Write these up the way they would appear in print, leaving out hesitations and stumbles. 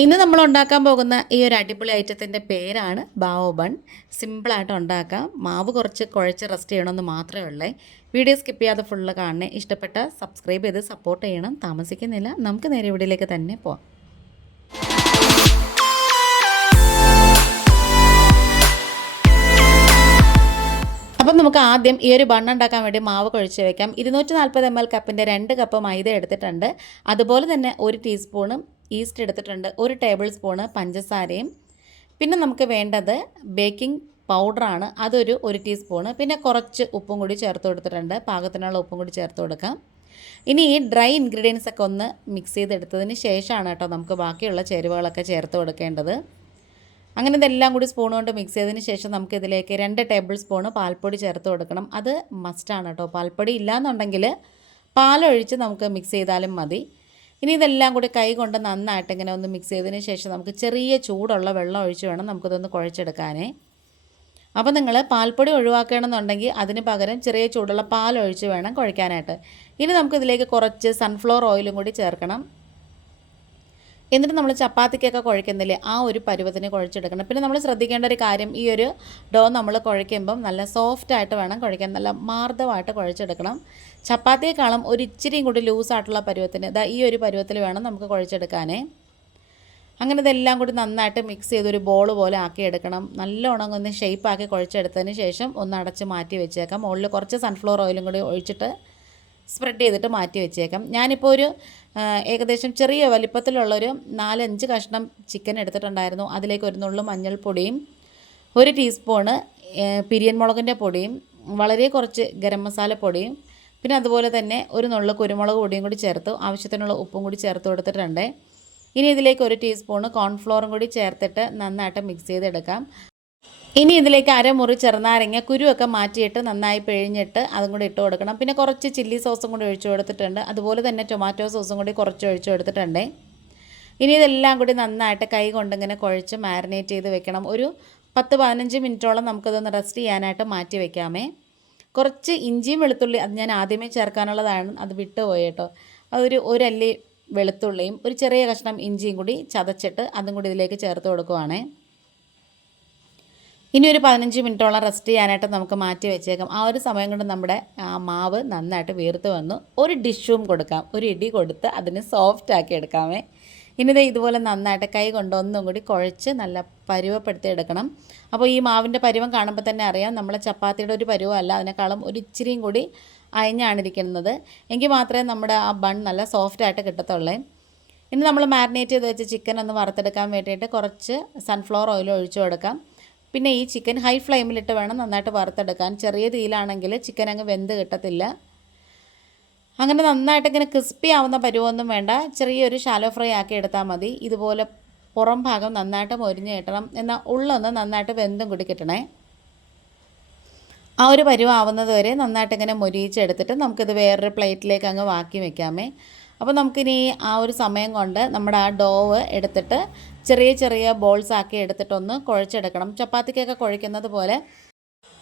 ഇന്ന് നമ്മൾ ഉണ്ടാക്കാൻ പോകുന്ന ഈ ഒരു അടിപൊളി ഐറ്റത്തിൻ്റെ പേരാണ് ബാവോ ബൺ. സിമ്പിളായിട്ട് ഉണ്ടാക്കാം. മാവ് കുറച്ച് കുഴച്ച് റെസ്റ്റ് ചെയ്യണമെന്ന് മാത്രമേ ഉള്ളേ. വീഡിയോ സ്കിപ്പ് ചെയ്യാതെ ഫുള്ള് കാണണേ. ഇഷ്ടപ്പെട്ട സബ്സ്ക്രൈബ് ചെയ്ത് സപ്പോർട്ട് ചെയ്യണം. താമസിക്കുന്നില്ല, നമുക്ക് നേരെ വീഡിയോയിലേക്ക് തന്നെ പോവാം. അപ്പം നമുക്ക് ആദ്യം ഈ ഒരു ബണ്ണ് ഉണ്ടാക്കാൻ വേണ്ടി മാവ് കുഴച്ച് വയ്ക്കാം. 240 ml കപ്പിൻ്റെ 2 കപ്പ് മൈദ എടുത്തിട്ടുണ്ട്. അതുപോലെ തന്നെ 1 ടീസ്പൂണ് ഈസ്റ്റ് എടുത്തിട്ടുണ്ട്, 1 ടേബിൾ സ്പൂണ് പഞ്ചസാരയും, പിന്നെ നമുക്ക് വേണ്ടത് ബേക്കിംഗ് പൗഡറാണ്, അതൊരു 1 ടീസ്പൂണ്, പിന്നെ കുറച്ച് ഉപ്പും കൂടി ചേർത്ത് കൊടുത്തിട്ടുണ്ട്. പാകത്തിനുള്ള ഉപ്പും കൂടി ചേർത്ത് കൊടുക്കാം. ഇനി ഈ ഡ്രൈ ഇൻഗ്രീഡിയൻസ് ഒക്കെ ഒന്ന് മിക്സ് ചെയ്തെടുത്തതിന് ശേഷമാണ് കേട്ടോ നമുക്ക് ബാക്കിയുള്ള ചേരുവകളൊക്കെ ചേർത്ത് കൊടുക്കേണ്ടത്. അങ്ങനെ ഇതെല്ലാം കൂടി സ്പൂൺ കൊണ്ട് മിക്സ് ചെയ്തതിന് ശേഷം നമുക്കിതിലേക്ക് 2 ടേബിൾ സ്പൂണ് പാൽപ്പൊടി ചേർത്ത് കൊടുക്കണം. അത് മസ്റ്റാണ് കേട്ടോ. പാൽപ്പൊടി ഇല്ലയെന്നുണ്ടെങ്കിൽ പാലൊഴിച്ച് നമുക്ക് മിക്സ് ചെയ്താലും മതി. ഇനി ഇതെല്ലാം കൂടി കൈ കൊണ്ട് നന്നായിട്ട് ഇങ്ങനെ ഒന്ന് മിക്സ് ചെയ്തതിന് ശേഷം നമുക്ക് ചെറിയ ചൂടുള്ള വെള്ളം ഒഴിച്ച് വേണം നമുക്കിതൊന്ന് കുഴച്ചെടുക്കാനേ. അപ്പോൾ നിങ്ങൾ പാൽപ്പൊടി ഒഴിവാക്കണമെന്നുണ്ടെങ്കിൽ അതിന് പകരം ചെറിയ ചൂടുള്ള പാലൊഴിച്ച് വേണം കുഴയ്ക്കാനായിട്ട്. ഇനി നമുക്കിതിലേക്ക് കുറച്ച് സൺഫ്ലവർ ഓയിലും കൂടി ചേർക്കണം. എന്നിട്ട് നമ്മൾ ചപ്പാത്തിക്കൊക്കെ കുഴയ്ക്കുന്നില്ലേ, ആ ഒരു പരുവത്തിന് കുഴച്ചെടുക്കണം. പിന്നെ നമ്മൾ ശ്രദ്ധിക്കേണ്ട ഒരു കാര്യം, ഈ ഒരു ഡോ നമ്മൾ കുഴയ്ക്കുമ്പം നല്ല സോഫ്റ്റായിട്ട് വേണം കുഴയ്ക്കാൻ, നല്ല മാർദ്ദവമായിട്ട് കുഴച്ചെടുക്കണം. ചപ്പാത്തിയേക്കാളും ഒരു ഇച്ചിരിയും കൂടി ലൂസായിട്ടുള്ള പരുവത്തിന് ഈ ഒരു പരുവത്തിൽ വേണം നമുക്ക് കുഴച്ചെടുക്കാനേ. അങ്ങനെ ഇതെല്ലാം കൂടി നന്നായിട്ട് മിക്സ് ചെയ്തൊരു ബോൾ പോലെ ആക്കിയെടുക്കണം. നല്ലോണം ഒന്ന് ഷേപ്പാക്കി കുഴച്ചെടുത്തതിന് ശേഷം ഒന്ന് അടച്ച് മാറ്റി വെച്ചേക്കാം. മുകളിൽ കുറച്ച് സൺഫ്ലവർ ഓയിലും കൂടി ഒഴിച്ചിട്ട് സ്പ്രെഡ് ചെയ്തിട്ട് മാറ്റി വെച്ചേക്കാം. ഞാനിപ്പോൾ ഒരു ഏകദേശം ചെറിയ വലിപ്പത്തിലുള്ളൊരു 4-5 കഷ്ണം ചിക്കൻ എടുത്തിട്ടുണ്ടായിരുന്നു. അതിലേക്ക് ഒരു നുള്ളു മഞ്ഞൾപ്പൊടിയും, 1 ടീസ്പൂണ് പിരിയൻ മുളകിൻ്റെ പൊടിയും, വളരെ കുറച്ച് ഗരം മസാല പൊടിയും, പിന്നെ അതുപോലെ തന്നെ ഒരു നുള്ളു കുരുമുളക് പൊടിയും കൂടി ചേർത്ത് ആവശ്യത്തിനുള്ള ഉപ്പും കൂടി ചേർത്ത് കൊടുത്തിട്ടുണ്ട്. ഇനി ഇതിലേക്ക് 1 ടീസ്പൂണ് കോൺഫ്ലോറും കൂടി ചേർത്തിട്ട് നന്നായിട്ട് മിക്സ് ചെയ്തെടുക്കാം. ഇനി ഇതിലേക്ക് അരമുറി ചെറുനാരങ്ങ കുരുവൊക്കെ മാറ്റിയിട്ട് നന്നായി പിഴിഞ്ഞിട്ട് അതും കൂടി ഇട്ട് കൊടുക്കണം. പിന്നെ കുറച്ച് ചില്ലി സോസും കൂടി ഒഴിച്ചു കൊടുത്തിട്ടുണ്ട്. അതുപോലെ തന്നെ ടൊമാറ്റോ സോസും കൂടി കുറച്ച് ഒഴിച്ചു കൊടുത്തിട്ടുണ്ട്. ഇനി ഇതെല്ലാം കൂടി നന്നായിട്ട് കൈ കൊണ്ടിങ്ങനെ കുഴച്ച് മാരിനേറ്റ് ചെയ്ത് വെക്കണം. ഒരു 10-15 മിനിറ്റോളം നമുക്കതൊന്ന് റെസ്റ്റ് ചെയ്യാനായിട്ട് മാറ്റി വെക്കാമേ. കുറച്ച് ഇഞ്ചിയും വെളുത്തുള്ളി അത് ഞാൻ ആദ്യമേ ചേർക്കാനുള്ളതാണ്, അത് വിട്ടുപോയി കേട്ടോ. ഒരു അല്ലി വെളുത്തുള്ളിയും ഒരു ചെറിയ കഷ്ണം ഇഞ്ചിയും കൂടി ചതച്ചിട്ട് അതും കൂടി ഇതിലേക്ക് ചേർത്ത് കൊടുക്കുവാണേ. ഇനി ഒരു 15 മിനിറ്റോളം റെസ്റ്റ് ചെയ്യാനായിട്ട് നമുക്ക് മാറ്റി വെച്ചേക്കാം. ആ ഒരു സമയം കൊണ്ട് നമ്മുടെ മാവ് നന്നായിട്ട് വീർത്ത് വന്നു. ഒരു ഡിഷും കൊടുക്കാം, ഒരു ഇടി കൊടുത്ത് അതിന് സോഫ്റ്റ് ആക്കി എടുക്കാമേ. ഇനി ഇതുപോലെ നന്നായിട്ട് കൈ കൊണ്ട് ഒന്നും കൂടി കുഴച്ച് നല്ല പരുവപ്പെടുത്തി എടുക്കണം. അപ്പോൾ ഈ മാവിൻ്റെ പരുവം കാണുമ്പോൾ തന്നെ അറിയാം നമ്മളെ ചപ്പാത്തിയുടെ ഒരു പരുവമല്ല, അതിനേക്കാളും ഒരു ഇച്ചിരിയും കൂടി അയഞ്ഞാണ് ഇരിക്കുന്നത്. എങ്കിൽ മാത്രമേ നമ്മുടെ ആ ബൺ നല്ല സോഫ്റ്റായിട്ട് കിട്ടത്തുള്ളേ. ഇനി നമ്മൾ മാരിനേറ്റ് ചെയ്ത് വെച്ച് ചിക്കൻ ഒന്ന് വറുത്തെടുക്കാൻ വേണ്ടിയിട്ട് കുറച്ച് സൺഫ്ലവർ ഓയിൽ ഒഴിച്ചു കൊടുക്കാം. പിന്നെ ഈ ചിക്കൻ ഹൈ ഫ്ലെയിമിലിട്ട് വേണം നന്നായിട്ട് വറുത്തെടുക്കാൻ. ചെറിയ തീയിലാണെങ്കിൽ ചിക്കൻ അങ്ങ് വെന്ത് കിട്ടത്തില്ല. അങ്ങനെ നന്നായിട്ട് ഇങ്ങനെ ക്രിസ്പി ആവുന്ന പരുവൊന്നും വേണ്ട, ചെറിയൊരു ഷാലോ ഫ്രൈ ആക്കി എടുത്താൽ മതി. ഇതുപോലെ പുറം ഭാഗം നന്നായിട്ട് മൊരിഞ്ഞ് കിട്ടണം, എന്നാൽ ഉള്ളൊന്ന് നന്നായിട്ട് വെന്തും കൂടി കിട്ടണേ. ആ ഒരു പരുവം ആവുന്നത് വരെ നന്നായിട്ട് ഇങ്ങനെ മൊരിയിച്ചെടുത്തിട്ട് നമുക്കിത് വേറൊരു പ്ലേറ്റിലേക്ക് അങ്ങ് വാക്കി വെക്കാമേ. അപ്പോൾ നമുക്കിനി ആ ഒരു സമയം കൊണ്ട് നമ്മുടെ ആ ഡോവ് എടുത്തിട്ട് ചെറിയ ചെറിയ ബോൾസ് ആക്കി എടുത്തിട്ടൊന്ന് കുഴച്ചെടുക്കണം, ചപ്പാത്തിക്കൊക്കെ കുഴയ്ക്കുന്നത് പോലെ.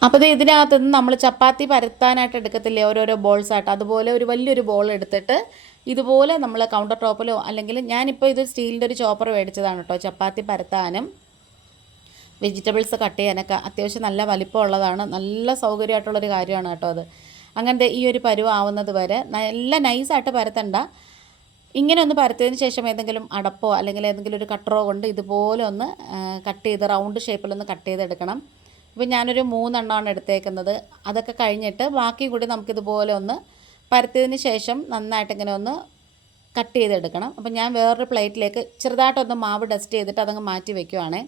അപ്പോൾ ഇതിനകത്തുനിന്ന് നമ്മൾ ചപ്പാത്തി പരത്താനായിട്ട് എടുക്കത്തില്ലേ ഓരോരോ ബോൾസായിട്ട്, അതുപോലെ ഒരു വലിയൊരു ബോൾ എടുത്തിട്ട് ഇതുപോലെ നമ്മൾ കൗണ്ടർ ടോപ്പിലോ, അല്ലെങ്കിൽ ഞാനിപ്പോൾ ഇത് സ്റ്റീലിൻ്റെ ഒരു ചോപ്പർ മേടിച്ചതാണ് കേട്ടോ, ചപ്പാത്തി പരത്താനും വെജിറ്റബിൾസ് കട്ട് ചെയ്യാനൊക്കെ അത്യാവശ്യം നല്ല വലിപ്പമുള്ളതാണ്, നല്ല സൗകര്യമായിട്ടുള്ളൊരു കാര്യമാണ് കേട്ടോ അത്. അങ്ങനത്തെ ഈ ഒരു പരുവം ആവുന്നത് വരെ നല്ല നൈസായിട്ട് പരത്തണ്ട. ഇങ്ങനെ ഒന്ന് പരത്തിയതിന് ശേഷം ഏതെങ്കിലും അടപ്പോ അല്ലെങ്കിൽ ഏതെങ്കിലും ഒരു കട്ടറോ കൊണ്ട് ഇതുപോലെ ഒന്ന് കട്ട് ചെയ്ത് റൗണ്ട് ഷേപ്പിലൊന്ന് കട്ട് ചെയ്തെടുക്കണം. ഇപ്പോൾ ഞാനൊരു 3 എണ്ണമാണ് എടുത്തേക്കുന്നത്. അതൊക്കെ കഴിഞ്ഞിട്ട് ബാക്കി കൂടി നമുക്കിതുപോലെ ഒന്ന് പരത്തിയതിന് ശേഷം നന്നായിട്ട് ഇങ്ങനെ ഒന്ന് കട്ട് ചെയ്തെടുക്കണം. അപ്പോൾ ഞാൻ വേറൊരു പ്ലേറ്റിലേക്ക് ചെറുതായിട്ടൊന്ന് മാവ് ഡസ്റ്റ് ചെയ്തിട്ട് അതങ്ങ് മാറ്റി വയ്ക്കുവാണേ.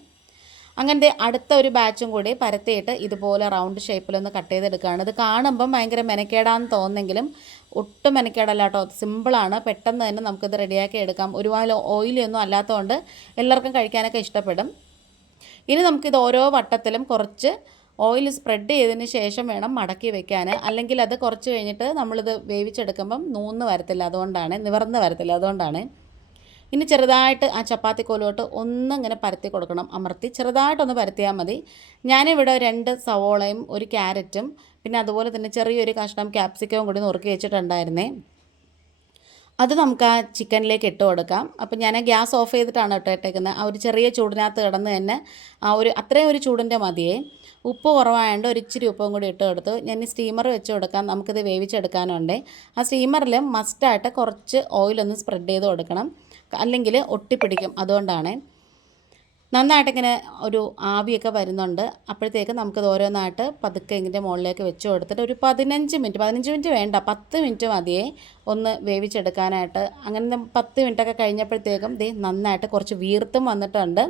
അങ്ങനത്തെ അടുത്ത ഒരു ബാച്ചും കൂടി പരത്തിയിട്ട് ഇതുപോലെ റൗണ്ട് ഷേപ്പിലൊന്ന് കട്ട് ചെയ്തെടുക്കുകയാണ്. ഇത് കാണുമ്പം ഭയങ്കര മെനക്കേടാന്ന് തോന്നുന്നെങ്കിലും ഒട്ടും മെനക്കേടല്ല കേട്ടോ, സിമ്പിളാണ്. പെട്ടെന്ന് തന്നെ നമുക്കിത് റെഡിയാക്കി എടുക്കാം. ഒരുപാട് ഓയിലൊന്നും അല്ലാത്തതുകൊണ്ട് എല്ലാവർക്കും കഴിക്കാനൊക്കെ ഇഷ്ടപ്പെടും. ഇനി നമുക്കിത് ഓരോ വട്ടത്തിലും കുറച്ച് ഓയിൽ സ്പ്രെഡ് ചെയ്തതിന് ശേഷം വേണം മടക്കി വെക്കാൻ, അല്ലെങ്കിൽ അത് കുറച്ച് കഴിഞ്ഞിട്ട് നമ്മളിത് വേവിച്ചെടുക്കുമ്പം നിവർന്ന് വരത്തില്ല, അതുകൊണ്ടാണ്. ഇനി ചെറുതായിട്ട് ആ ചപ്പാത്തി കോലോട്ട് ഒന്നിങ്ങനെ പരത്തി കൊടുക്കണം, അമർത്തി ചെറുതായിട്ടൊന്ന് പരത്തിയാൽ മതി. ഞാനിവിടെ 2 സവോളയും 1 ക്യാരറ്റും പിന്നെ അതുപോലെ തന്നെ ചെറിയൊരു കഷ്ണം ക്യാപ്സിക്കവും കൂടി നുറുക്കി വെച്ചിട്ടുണ്ടായിരുന്നേ. അത് നമുക്ക് ആ ചിക്കനിലേക്ക് ഇട്ട് കൊടുക്കാം. അപ്പോൾ ഞാൻ ഗ്യാസ് ഓഫ് ചെയ്തിട്ടാണ് കേട്ടോ ഇട്ടേക്കുന്നത്. ആ ഒരു ചെറിയ ചൂടിനകത്ത് കിടന്ന് തന്നെ അത്രയും ഒരു ചൂടിൻ്റെ മതിയേ. ഉപ്പ് കുറവായതുകൊണ്ട് ഒരു ഇച്ചിരി ഉപ്പും കൂടി ഇട്ട് കൊടുത്തു. ഞാൻ സ്റ്റീമർ വെച്ച് കൊടുക്കാം, നമുക്കിത് വേവിച്ചെടുക്കാനുണ്ട്. ആ സ്റ്റീമറിൽ മസ്റ്റായിട്ട് കുറച്ച് ഓയിലൊന്ന് സ്പ്രെഡ് ചെയ്ത് കൊടുക്കണം, അല്ലെങ്കിൽ ഒട്ടിപ്പിടിക്കും. അതുകൊണ്ടാണ്. നന്നായിട്ടിങ്ങനെ ഒരു ആവിയൊക്കെ വരുന്നുണ്ട്. അപ്പോഴത്തേക്ക് നമുക്കത് ഓരോന്നായിട്ട് പതുക്കെ ഇതിൻ്റെ മുകളിലേക്ക് വെച്ച് കൊടുത്തിട്ട് ഒരു 15 മിനിറ്റ് വേണ്ട, 10 മിനിറ്റ് മതിയേ ഒന്ന് വേവിച്ചെടുക്കാനായിട്ട്. അങ്ങനെ 10 മിനിറ്റൊക്കെ കഴിഞ്ഞപ്പോഴത്തേക്കും നന്നായിട്ട് കുറച്ച് വീർത്തും വന്നിട്ടുണ്ട്.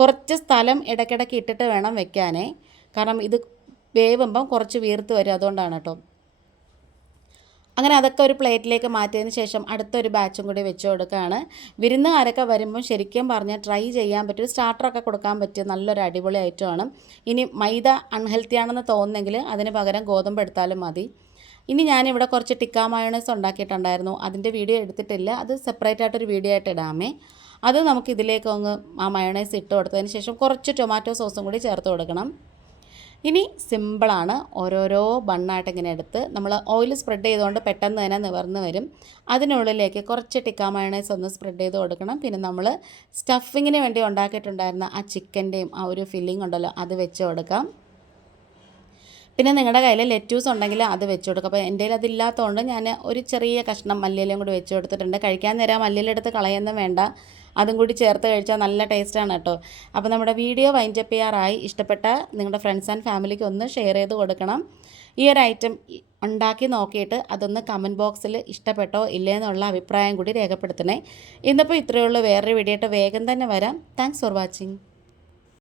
കുറച്ച് സ്ഥലം ഇടയ്ക്കിടയ്ക്ക് ഇട്ടിട്ട് വേണം വെക്കാനേ, കാരണം ഇത് വേവുമ്പം കുറച്ച് വീർത്ത് വരും, അതുകൊണ്ടാണ് കേട്ടോ. അങ്ങനെ അതൊക്കെ ഒരു പ്ലേറ്റിലേക്ക് മാറ്റിയതിന് ശേഷം അടുത്തൊരു ബാച്ചും കൂടി വെച്ച് കൊടുക്കുകയാണ്. വിരുന്നുകാരൊക്കെ വരുമ്പം ശരിക്കും പറഞ്ഞാൽ ട്രൈ ചെയ്യാൻ പറ്റും, സ്റ്റാർട്ടറൊക്കെ കൊടുക്കാൻ പറ്റിയ നല്ലൊരു അടിപൊളി ഐറ്റമാണ്. ഇനി മൈദ അൺഹെൽത്തി ആണെന്ന് തോന്നുന്നെങ്കിൽ അതിന് പകരം ഗോതമ്പ് എടുത്താലും മതി. ഇനി ഞാനിവിടെ കുറച്ച് ടിക്ക മയോണൈസ് ഉണ്ടാക്കിയിട്ടുണ്ടായിരുന്നു, അതിൻ്റെ വീഡിയോ എടുത്തിട്ടില്ല, അത് സെപ്പറേറ്റ് ആയിട്ടൊരു വീഡിയോ ആയിട്ട് ഇടാമേ. അത് നമുക്ക് ഇതിലേക്ക് ആ മയോണൈസ് ഇട്ട് കൊടുത്തതിന് ശേഷം കുറച്ച് ടൊമാറ്റോ സോസും കൂടി ചേർത്ത് കൊടുക്കണം. ഇനി സിമ്പിളാണ്. ഓരോരോ ബണ്ണായിട്ട് ഇങ്ങനെ എടുത്ത് നമ്മൾ ഓയിൽ സ്പ്രെഡ് ചെയ്തുകൊണ്ട് പെട്ടെന്ന് തന്നെ നിവർന്ന് വരും. അതിനുള്ളിലേക്ക് കുറച്ച് ടിക്ക മയോണൈസ് ഒന്ന് സ്പ്രെഡ് ചെയ്ത് കൊടുക്കണം. പിന്നെ നമ്മൾ സ്റ്റഫിങ്ങിന് വേണ്ടി ഉണ്ടാക്കിയിട്ടുണ്ടായിരുന്ന ആ ചിക്കൻ്റെയും ആ ഒരു ഫില്ലിംഗ് ഉണ്ടല്ലോ, അത് വെച്ച് കൊടുക്കാം. പിന്നെ നിങ്ങളുടെ കയ്യിൽ ലെറ്റ്യൂസ് ഉണ്ടെങ്കിൽ അത് വെച്ച് കൊടുക്കുക. അപ്പോൾ എൻ്റെ കയ്യിൽ അതില്ലാത്തതുകൊണ്ട് ഞാൻ ഒരു ചെറിയ കഷ്ണം മല്ലിയിലയും കൂടി വെച്ച് കൊടുത്തിട്ടുണ്ട്. കഴിക്കാൻ നേരം മല്ലിയിലെടുത്ത് കളയൊന്നും വേണ്ട, അതും കൂടി ചേർത്ത് കഴിച്ചാൽ നല്ല ടേസ്റ്റാണ് കേട്ടോ. അപ്പോൾ നമ്മുടെ വീഡിയോ വൈൻഡപ്പ് ചെയ്യാറായി. ഇഷ്ടപ്പെട്ട നിങ്ങളുടെ ഫ്രണ്ട്സ് ആൻഡ് ഫാമിലിക്ക് ഒന്ന് ഷെയർ ചെയ്ത് കൊടുക്കണം. ഈ ഒരു ഐറ്റം ഉണ്ടാക്കി നോക്കിയിട്ട് അതൊന്ന് കമൻറ്റ് ബോക്സിൽ ഇഷ്ടപ്പെട്ടോ ഇല്ലേ എന്നുള്ള അഭിപ്രായം കൂടി രേഖപ്പെടുത്തണേ. ഇന്നിപ്പോൾ ഇത്രയേ ഉള്ളൂ. വേറൊരു വീഡിയോ ആയിട്ട് വേഗം തന്നെ വരാം. Thanks for watching.